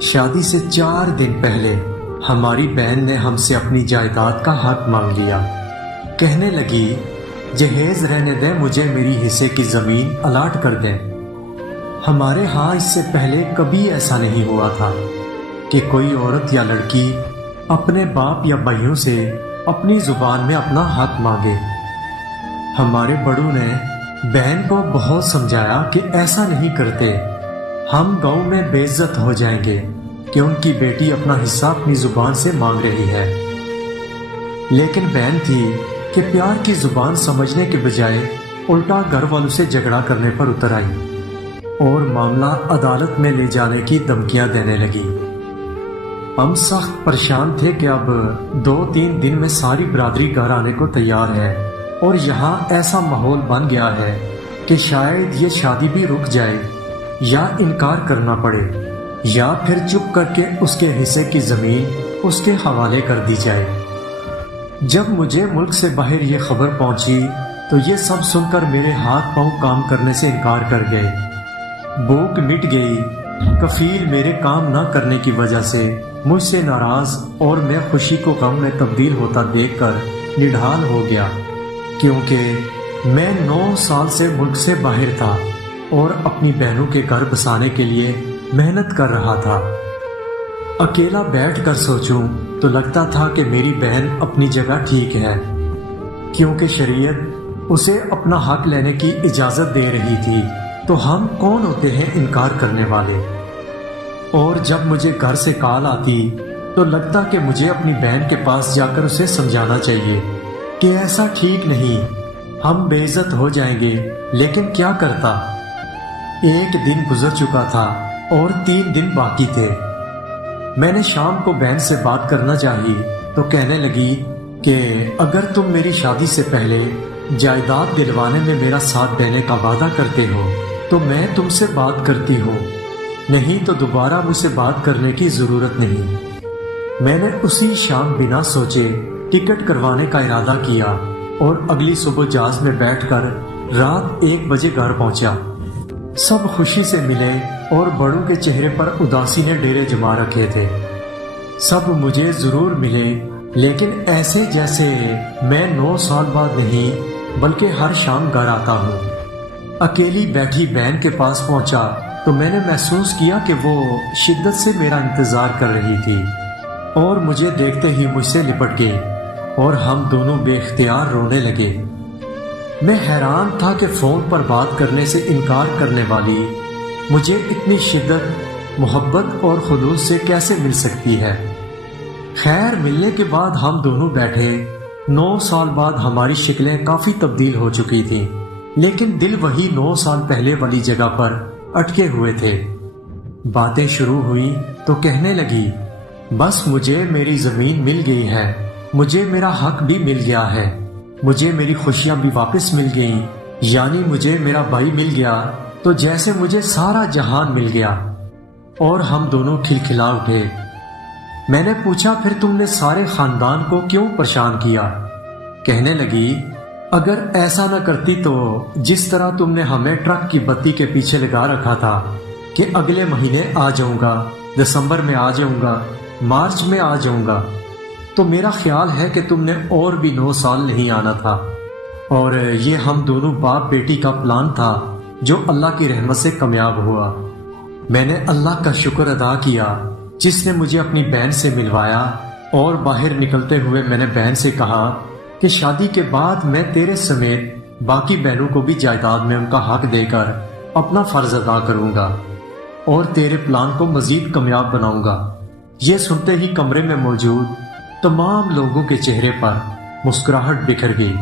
شادی سے 4 دن پہلے ہماری بہن نے ہم سے اپنی جائیداد کا حق مانگ لیا۔ کہنے لگی جہیز رہنے دیں، مجھے میری حصے کی زمین الاٹ کر دیں۔ ہمارے ہاں اس سے پہلے کبھی ایسا نہیں ہوا تھا کہ کوئی عورت یا لڑکی اپنے باپ یا بھائیوں سے اپنی زبان میں اپنا حق مانگے۔ ہمارے بڑوں نے بہن کو بہت سمجھایا کہ ایسا نہیں کرتے، ہم گاؤں میں بے عزت ہو جائیں گے کہ ان کی بیٹی اپنا حصہ اپنی زبان سے مانگ رہی ہے۔ لیکن بہن تھی کہ پیار کی زبان سمجھنے کے بجائے الٹا گھر والوں سے جھگڑا کرنے پر اتر آئی اور معاملہ عدالت میں لے جانے کی دھمکیاں دینے لگی۔ ہم سخت پریشان تھے کہ اب 2-3 دن میں ساری برادری گھر آنے کو تیار ہے اور یہاں ایسا ماحول بن گیا ہے کہ شاید یہ شادی بھی رک جائے یا انکار کرنا پڑے یا پھر چپ کر کے اس کے حصے کی زمین اس کے حوالے کر دی جائے۔ جب مجھے ملک سے باہر یہ خبر پہنچی تو یہ سب سن کر میرے ہاتھ پاؤں کام کرنے سے انکار کر گئے۔ بھوک مٹ گئی، کفیل میرے کام نہ کرنے کی وجہ سے مجھ سے ناراض اور میں خوشی کو غم میں تبدیل ہوتا دیکھ کر نڈھال ہو گیا، کیونکہ میں 9 سال سے ملک سے باہر تھا اور اپنی بہنوں کے گھر بسانے کے لیے محنت کر رہا تھا۔ اکیلا بیٹھ کر سوچوں تو لگتا تھا کہ میری بہن اپنی جگہ ٹھیک ہے، کیونکہ شریعت اسے اپنا حق لینے کی اجازت دے رہی تھی، تو ہم کون ہوتے ہیں انکار کرنے والے؟ اور جب مجھے گھر سے کال آتی تو لگتا کہ مجھے اپنی بہن کے پاس جا کر اسے سمجھانا چاہیے کہ ایسا ٹھیک نہیں، ہم بے عزت ہو جائیں گے، لیکن کیا کرتا؟ 1 دن گزر چکا تھا اور 3 دن باقی تھے۔ میں نے شام کو بہن سے بات کرنا چاہی تو کہنے لگی کہ اگر تم میری شادی سے پہلے جائیداد دلوانے میں میرا ساتھ دینے کا وعدہ کرتے ہو تو میں تم سے بات کرتی ہوں، نہیں تو دوبارہ مجھ سے بات کرنے کی ضرورت نہیں۔ میں نے اسی شام بنا سوچے ٹکٹ کروانے کا ارادہ کیا اور اگلی صبح جہاز میں بیٹھ کر رات 1 بجے گھر پہنچا۔ سب خوشی سے ملے اور بڑوں کے چہرے پر اداسی نے ڈیرے جما رکھے تھے۔ سب مجھے ضرور ملے، لیکن ایسے جیسے میں 9 سال بعد نہیں بلکہ ہر شام گھر آتا ہوں۔ اکیلی بیٹھی بہن کے پاس پہنچا تو میں نے محسوس کیا کہ وہ شدت سے میرا انتظار کر رہی تھی اور مجھے دیکھتے ہی مجھ سے لپٹ گئی اور ہم دونوں بے اختیار رونے لگے۔ میں حیران تھا کہ فون پر بات کرنے سے انکار کرنے والی مجھے اتنی شدت، محبت اور خلوص سے کیسے مل سکتی ہے۔ خیر، ملنے کے بعد ہم دونوں بیٹھے۔ 9 سال بعد ہماری شکلیں کافی تبدیل ہو چکی تھیں، لیکن دل وہی 9 سال پہلے والی جگہ پر اٹکے ہوئے تھے۔ باتیں شروع ہوئی تو کہنے لگی بس مجھے میری زمین مل گئی ہے، مجھے میرا حق بھی مل گیا ہے، مجھے میری خوشیاں بھی واپس مل گئیں، یعنی مجھے میرا بھائی مل گیا تو جیسے مجھے سارا جہان مل گیا۔ اور ہم دونوں کھلکھلا اٹھے۔ میں نے پوچھا پھر تم نے سارے خاندان کو کیوں پریشان کیا؟ کہنے لگی اگر ایسا نہ کرتی تو جس طرح تم نے ہمیں ٹرک کی بتی کے پیچھے لگا رکھا تھا کہ اگلے مہینے آ جاؤں گا، دسمبر میں آ جاؤں گا، مارچ میں آ جاؤں گا، تو میرا خیال ہے کہ تم نے اور بھی 9 سال نہیں آنا تھا۔ اور یہ ہم دونوں باپ بیٹی کا پلان تھا جو اللہ کی رحمت سے کامیاب ہوا۔ میں نے اللہ کا شکر ادا کیا جس نے مجھے اپنی بہن سے ملوایا، اور باہر نکلتے ہوئے میں نے بہن سے کہا کہ شادی کے بعد میں تیرے سمیت باقی بہنوں کو بھی جائیداد میں ان کا حق دے کر اپنا فرض ادا کروں گا اور تیرے پلان کو مزید کامیاب بناؤں گا۔ یہ سنتے ہی کمرے میں موجود تمام لوگوں کے چہرے پر مسکراہٹ بکھر گئی۔